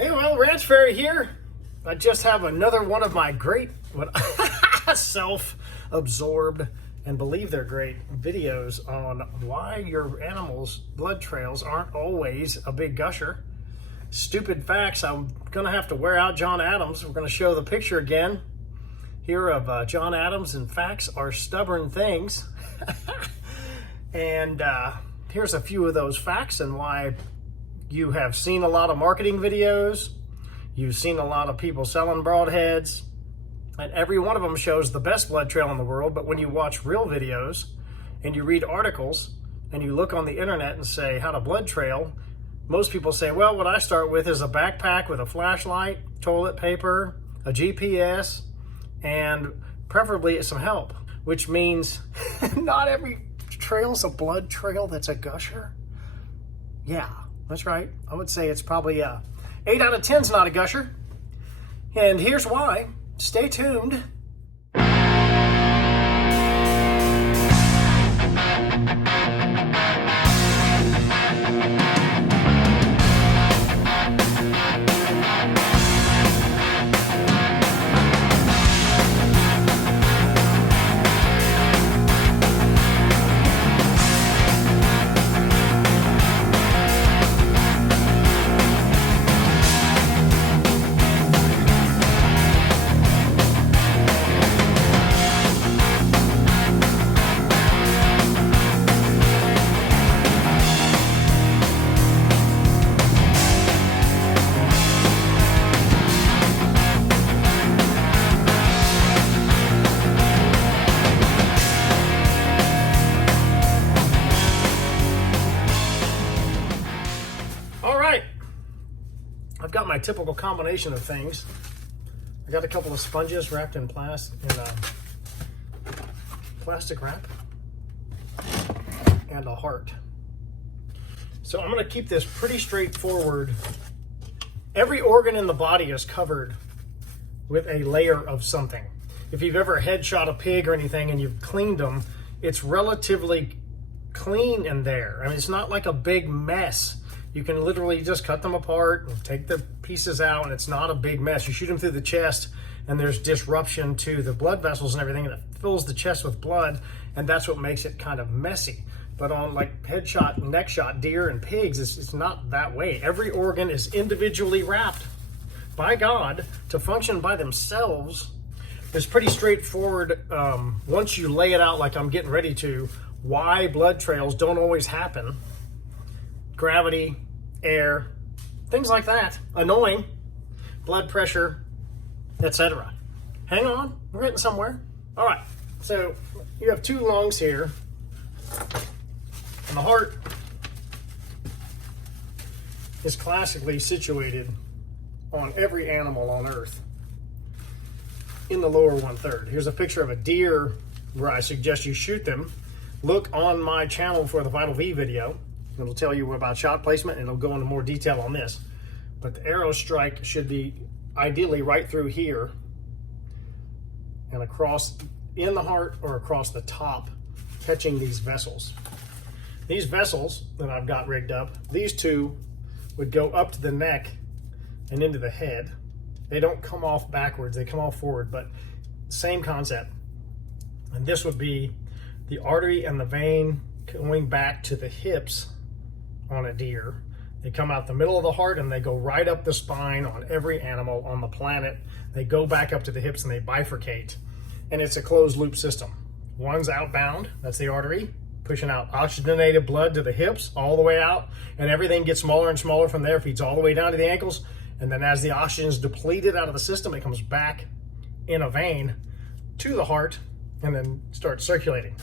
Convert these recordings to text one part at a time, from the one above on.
Hey, well, Ranch Fairy here. I just have another one of my great, self-absorbed, and believe they're great videos on why your animal's blood trails aren't always a big gusher. Stupid facts. I'm gonna have to wear out John Adams. We're gonna show the picture again here of John Adams, and facts are stubborn things. And here's a few of those facts and why you have seen a lot of marketing videos. You've seen a lot of people selling broadheads, and every one of them shows the best blood trail in the world. But when you watch real videos and you read articles and you look on the internet and say how to blood trail, most people say, well, what I start with is a backpack with a flashlight, toilet paper, a GPS, and preferably some help, which means not every trail's a blood trail that's a gusher. Yeah, that's right. I would say it's probably 8 out of 10's not a gusher. And here's why. Stay tuned. I've got my typical combination of things. I got a couple of sponges wrapped in plastic wrap and a heart. So I'm going to keep this pretty straightforward. Every organ in the body is covered with a layer of something. If you've ever headshot a pig or anything and you've cleaned them, it's relatively clean in there. I mean, it's not like a big mess. You can literally just cut them apart and take the pieces out, and it's not a big mess. You shoot them through the chest, and there's disruption to the blood vessels and everything, and it fills the chest with blood, and that's what makes it kind of messy. But on like headshot, neck shot, deer and pigs, it's not that way. Every organ is individually wrapped by God to function by themselves. It's pretty straightforward once you lay it out like I'm getting ready to, why blood trails don't always happen. Gravity, air, things like that, annoying, blood pressure, etc. Hang on, we're getting somewhere. All right, so you have two lungs here, and the heart is classically situated on every animal on Earth in the lower 1/3. Here's a picture of a deer where I suggest you shoot them. Look on my channel for the Vital V video. It'll tell you about shot placement, and it'll go into more detail on this. But the arrow strike should be ideally right through here and across in the heart or across the top, catching these vessels. These vessels that I've got rigged up, these two would go up to the neck and into the head. They don't come off backwards, they come off forward, but same concept. And this would be the artery and the vein going back to the hips on a deer. They come out the middle of the heart and they go right up the spine on every animal on the planet. They go back up to the hips and they bifurcate. And it's a closed loop system. One's outbound, that's the artery, pushing out oxygenated blood to the hips all the way out, and everything gets smaller and smaller from there, feeds all the way down to the ankles, and then as the oxygen is depleted out of the system, it comes back in a vein to the heart and then starts circulating.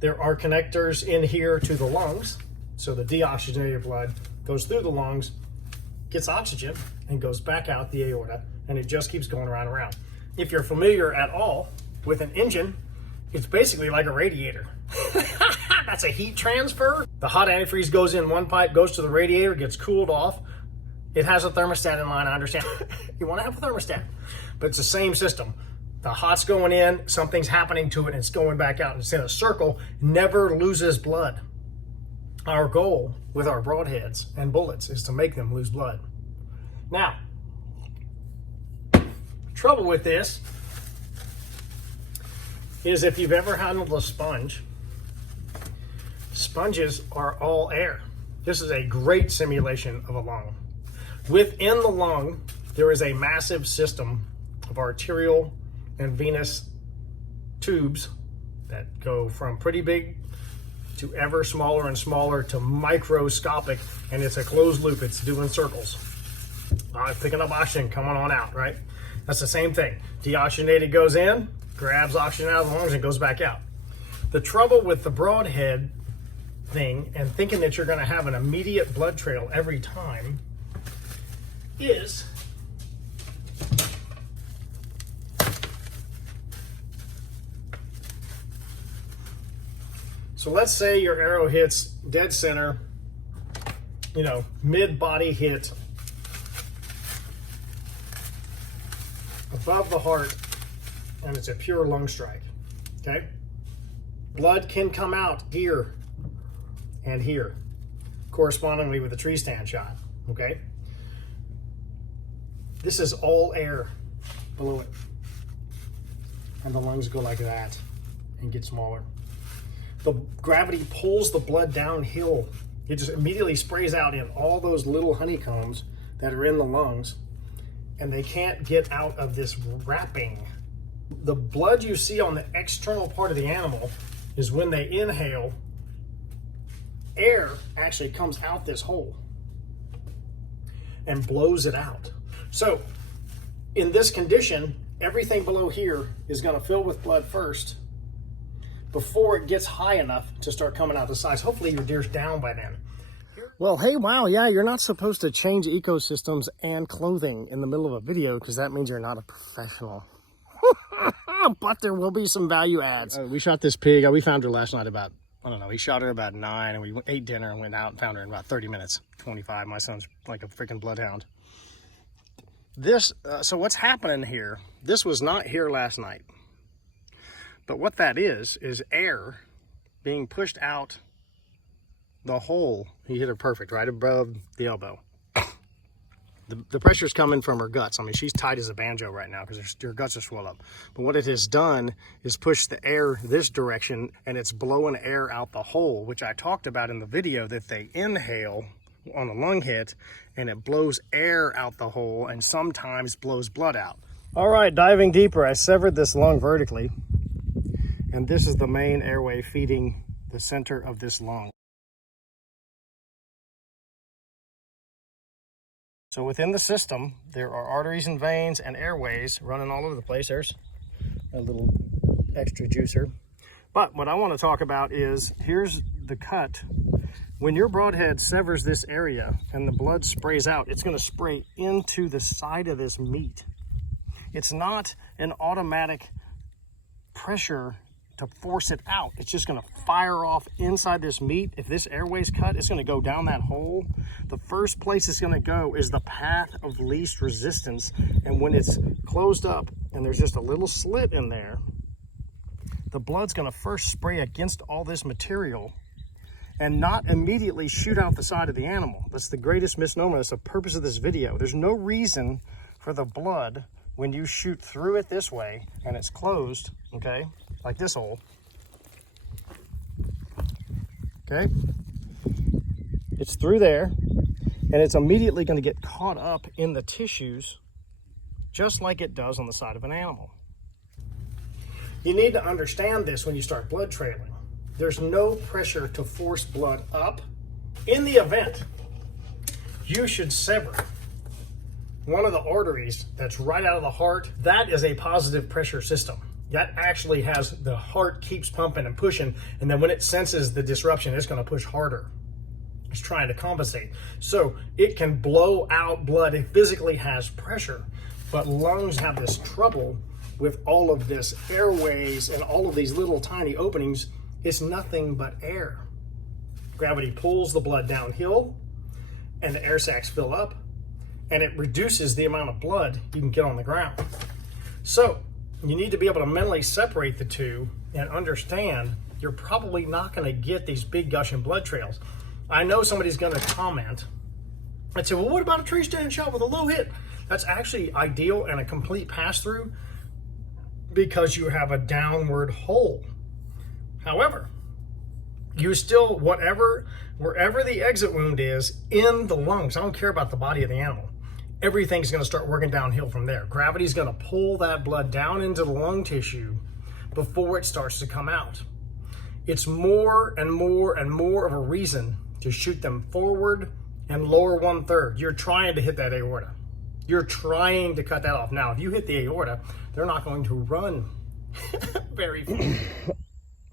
There are connectors in here to the lungs. So the deoxygenated blood goes through the lungs, gets oxygen, and goes back out the aorta, and it just keeps going around and around. If you're familiar at all with an engine, it's basically like a radiator. That's a heat transfer. The hot antifreeze goes in one pipe, goes to the radiator, gets cooled off. It has a thermostat in line, I understand. You want to have a thermostat, but it's the same system. The hot's going in, something's happening to it, and it's going back out. It's in a circle, never loses blood. Our goal with our broadheads and bullets is to make them lose blood. Now, trouble with this is if you've ever handled a sponge, sponges are all air. This is a great simulation of a lung. Within the lung, there is a massive system of arterial and venous tubes that go from pretty big to ever smaller and smaller to microscopic, and it's a closed loop. It's doing circles. Picking up oxygen, coming on out, right? That's the same thing. Deoxygenated goes in, grabs oxygen out of the lungs and goes back out. The trouble with the broadhead thing and thinking that you're going to have an immediate blood trail every time is so let's say your arrow hits dead center, you know, mid-body hit above the heart, and it's a pure lung strike, okay? Blood can come out here and here, correspondingly with the tree stand shot, okay? This is all air below it. And the lungs go like that and get smaller. The gravity pulls the blood downhill. It just immediately sprays out in all those little honeycombs that are in the lungs, and they can't get out of this wrapping. The blood you see on the external part of the animal is when they inhale, air actually comes out this hole and blows it out. So in this condition, everything below here is going to fill with blood first before it gets high enough to start coming out the sides. Hopefully your deer's down by then. Well, hey, wow, yeah, you're not supposed to change ecosystems and clothing in the middle of a video because that means you're not a professional. But there will be some value adds. We shot this pig. We found her last night about, I don't know, we shot her about 9 and we ate dinner and went out and found her in about 30 minutes, 25. My son's like a freaking bloodhound. So what's happening here, this was not here last night. But what that is air being pushed out the hole. He hit her perfect, right above the elbow. The pressure's coming from her guts. I mean, she's tight as a banjo right now because her guts are swelled up. But what it has done is push the air this direction, and it's blowing air out the hole, which I talked about in the video, that they inhale on a lung hit, and it blows air out the hole and sometimes blows blood out. All right, diving deeper, I severed this lung vertically, and this is the main airway feeding the center of this lung. So within the system, there are arteries and veins and airways running all over the place. There's a little extra juicer. But what I want to talk about is, here's the cut. When your broadhead severs this area and the blood sprays out, it's going to spray into the side of this meat. It's not an automatic pressure to force it out. It's just going to fire off inside this meat. If this airway's cut, it's going to go down that hole. The first place it's going to go is the path of least resistance. And when it's closed up and there's just a little slit in there, the blood's going to first spray against all this material and not immediately shoot out the side of the animal. That's the greatest misnomer. That's the purpose of this video. There's no reason for the blood, when you shoot through it this way and it's closed, okay, like this hole, okay, it's through there and it's immediately going to get caught up in the tissues just like it does on the side of an animal. You need to understand this when you start blood trailing. There's no pressure to force blood up. In the event you should sever one of the arteries that's right out of the heart, that is a positive pressure system. That actually has, the heart keeps pumping and pushing, and then when it senses the disruption, it's going to push harder. It's trying to compensate. So it can blow out blood. It physically has pressure, but lungs have this trouble with all of this airways and all of these little tiny openings. It's nothing but air. Gravity pulls the blood downhill and the air sacs fill up, and it reduces the amount of blood you can get on the ground. So you need to be able to mentally separate the two and understand you're probably not going to get these big gushing blood trails. I know somebody's going to comment and say, well, what about a tree stand shot with a low hit? That's actually ideal and a complete pass-through because you have a downward hole. However, you still, wherever the exit wound is in the lungs, I don't care about the body of the animal, everything's going to start working downhill from there. Gravity's going to pull that blood down into the lung tissue before it starts to come out. It's more and more and more of a reason to shoot them forward and lower 1/3. You're trying to hit that aorta. You're trying to cut that off. Now, if you hit the aorta, they're not going to run very far.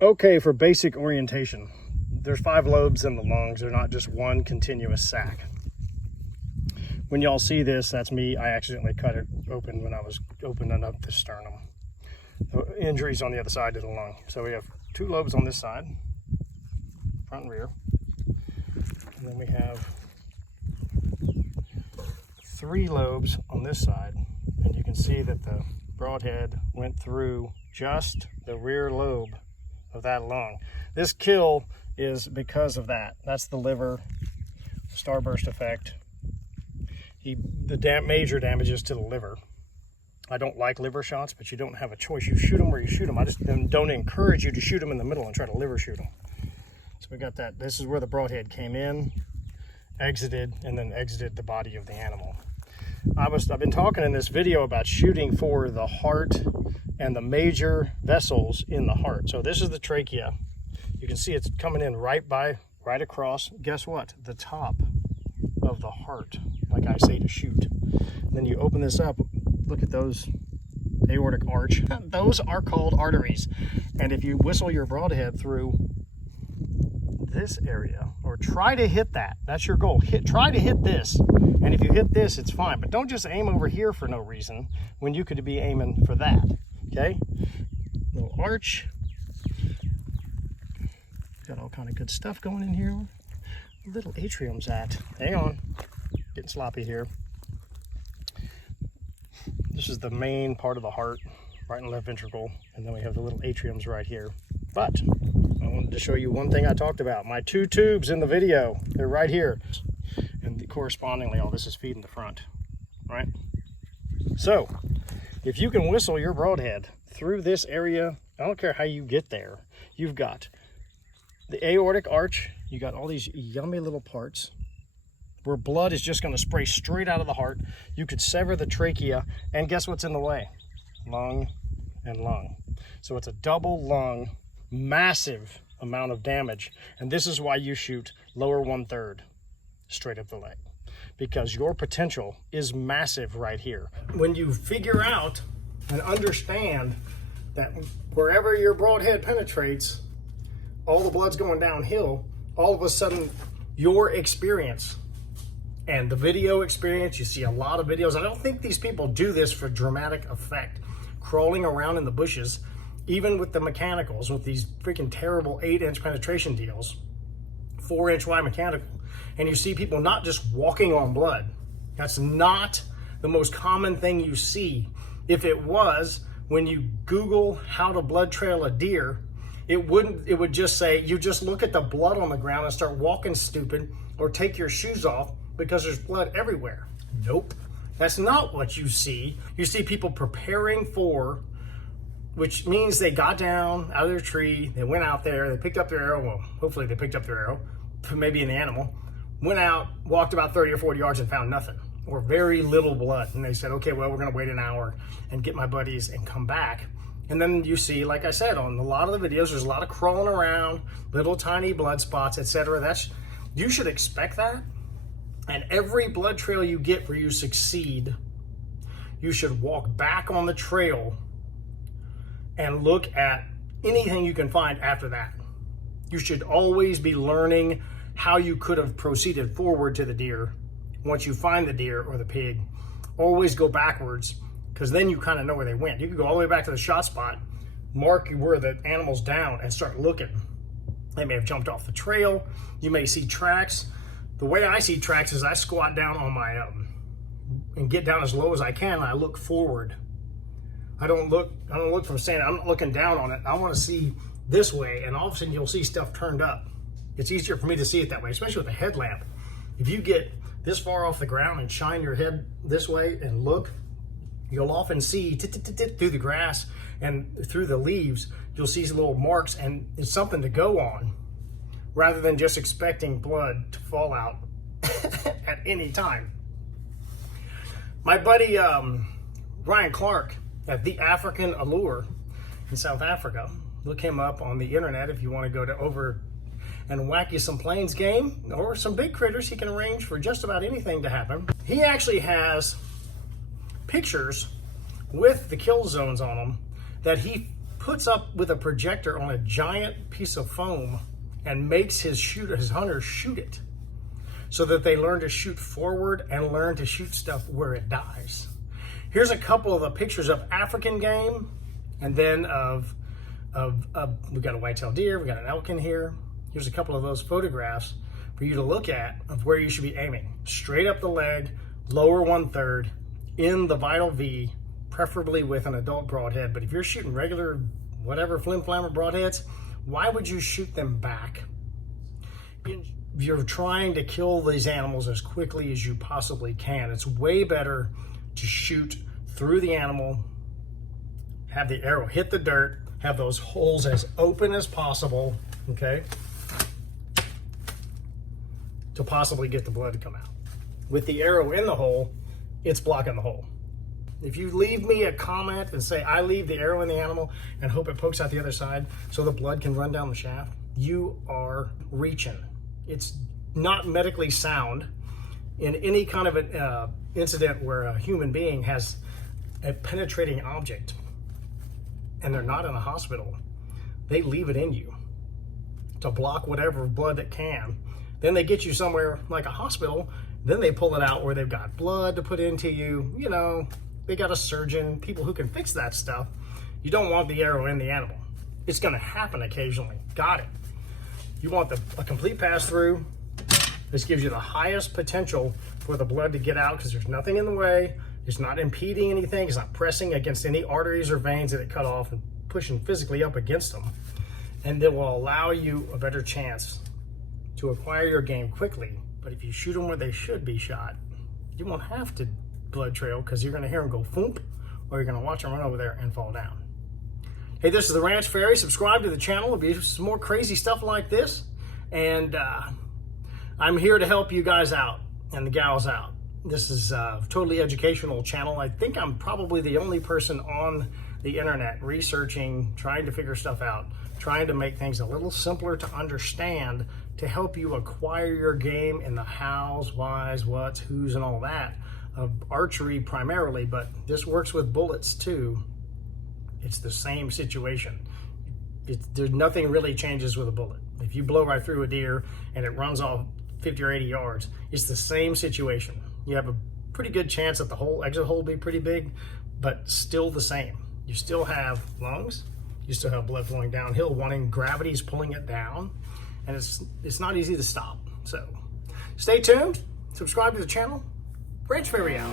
Okay, for basic orientation, there's 5 lobes in the lungs. They're not just one continuous sac. When y'all see this, that's me. I accidentally cut it open when I was opening up the sternum. The injury's on the other side of the lung. So we have 2 lobes on this side, front and rear. And then we have 3 lobes on this side. And you can see that the broadhead went through just the rear lobe of that lung. This kill is because of that. That's the liver starburst effect. The major damages to the liver. I don't like liver shots, but you don't have a choice. You shoot them where you shoot them. I just don't encourage you to shoot them in the middle and try to liver shoot them. So we got that. This is where the broadhead came in, exited, and then exited the body of the animal. I've been talking in this video about shooting for the heart and the major vessels in the heart. So this is the trachea. You can see it's coming in right across. Guess what? The top of the heart, like I say to shoot. And then you open this up, look at those aortic arch. Those are called arteries. And if you whistle your broadhead through this area, or try to hit that, that's your goal. Try to hit this. And if you hit this, it's fine. But don't just aim over here for no reason when you could be aiming for that. Okay? Little arch. Got all kind of good stuff going in here. Little atrium's at. Hang on, getting sloppy here. This is the main part of the heart, right and left ventricle, and then we have the little atriums right here. But I wanted to show you one thing I talked about. My 2 tubes in the video, they're right here. And correspondingly, all this is feeding the front, right? So, if you can whistle your broadhead through this area, I don't care how you get there, you've got the aortic arch, you got all these yummy little parts where blood is just going to spray straight out of the heart. You could sever the trachea, and guess what's in the way? Lung and lung. So it's a double lung, massive amount of damage. And this is why you shoot lower 1/3 straight up the leg, because your potential is massive right here. When you figure out and understand that wherever your broadhead penetrates, all the blood's going downhill, all of a sudden your experience and the video experience, you see a lot of videos. I don't think these people do this for dramatic effect, crawling around in the bushes, even with the mechanicals, with these freaking terrible 8-inch penetration deals, 4-inch wide mechanical. And you see people not just walking on blood. That's not the most common thing you see. If it was, when you Google how to blood trail a deer, it would just say, you just look at the blood on the ground and start walking stupid, or take your shoes off because there's blood everywhere. Nope, that's not what you see. You see people preparing for, which means they got down out of their tree, they went out there, they picked up their arrow, well, hopefully they picked up their arrow, maybe in the animal, went out, walked about 30 or 40 yards and found nothing, or very little blood. And they said, okay, well, we're gonna wait an hour and get my buddies and come back. And then you see, like I said, on a lot of the videos, there's a lot of crawling around, little tiny blood spots, etc. You should expect that. And every blood trail you get where you succeed, you should walk back on the trail and look at anything you can find after that. You should always be learning how you could have proceeded forward to the deer. Once you find the deer or the pig, always go backwards, because then you kind of know where they went. You can go all the way back to the shot spot, mark where the animal's down, and start looking. They may have jumped off the trail. You may see tracks. The way I see tracks is I squat down on my and get down as low as I can, and I look forward. I don't look from standing. I'm not looking down on it. I want to see this way, and all of a sudden you'll see stuff turned up. It's easier for me to see it that way, especially with a headlamp. If you get this far off the ground and shine your head this way and look, you'll often see through the grass and through the leaves, you'll see little marks, and it's something to go on rather than just expecting blood to fall out at any time. My buddy Ryan Clark at The African Allure in South Africa, look him up on the internet if you want to go to over and whack you some plains game or some big critters. He can arrange for just about anything to happen. He actually has pictures with the kill zones on them that he puts up with a projector on a giant piece of foam and makes his hunters shoot it so that they learn to shoot forward and learn to shoot stuff where it dies. Here's a couple of the pictures of African game, and then we got a white-tailed deer, we got an elk in here. Here's a couple of those photographs for you to look at of where you should be aiming. Straight up the leg, lower 1/3, in the vital V, preferably with an adult broadhead. But if you're shooting regular, whatever, flim-flammer broadheads, why would you shoot them back? You're trying to kill these animals as quickly as you possibly can. It's way better to shoot through the animal, have the arrow hit the dirt, have those holes as open as possible, okay, to possibly get the blood to come out. With the arrow in the hole, it's blocking the hole. If you leave me a comment and say, I leave the arrow in the animal and hope it pokes out the other side so the blood can run down the shaft, you are reaching. It's not medically sound in any kind of an incident where a human being has a penetrating object and they're not in a hospital. They leave it in you to block whatever blood it can. Then they get you somewhere like a hospital, then they pull it out where they've got blood to put into you. You know, they got a surgeon, people who can fix that stuff. You don't want the arrow in the animal. It's gonna happen occasionally, got it. You want a complete pass through. This gives you the highest potential for the blood to get out because there's nothing in the way. It's not impeding anything. It's not pressing against any arteries or veins that it cut off and pushing physically up against them. And it will allow you a better chance to acquire your game quickly. But if you shoot them where they should be shot, you won't have to blood trail because you're gonna hear them go foomp, or you're gonna watch them run over there and fall down. Hey, this is the Ranch Fairy. Subscribe to the channel. There'll be some more crazy stuff like this. And I'm here to help you guys out and the gals out. This is a totally educational channel. I think I'm probably the only person on the internet researching, trying to figure stuff out, trying to make things a little simpler to understand to help you acquire your game in the hows, whys, whats, whos, and all that of archery primarily, but this works with bullets too. It's the same situation. There's nothing really changes with a bullet. If you blow right through a deer and it runs off 50 or 80 yards, it's the same situation. You have a pretty good chance that the whole exit hole will be pretty big, but still the same. You still have lungs, you still have blood flowing downhill, gravity's pulling it down, and it's not easy to stop. So stay tuned, subscribe to the channel. Ranch Fairy out.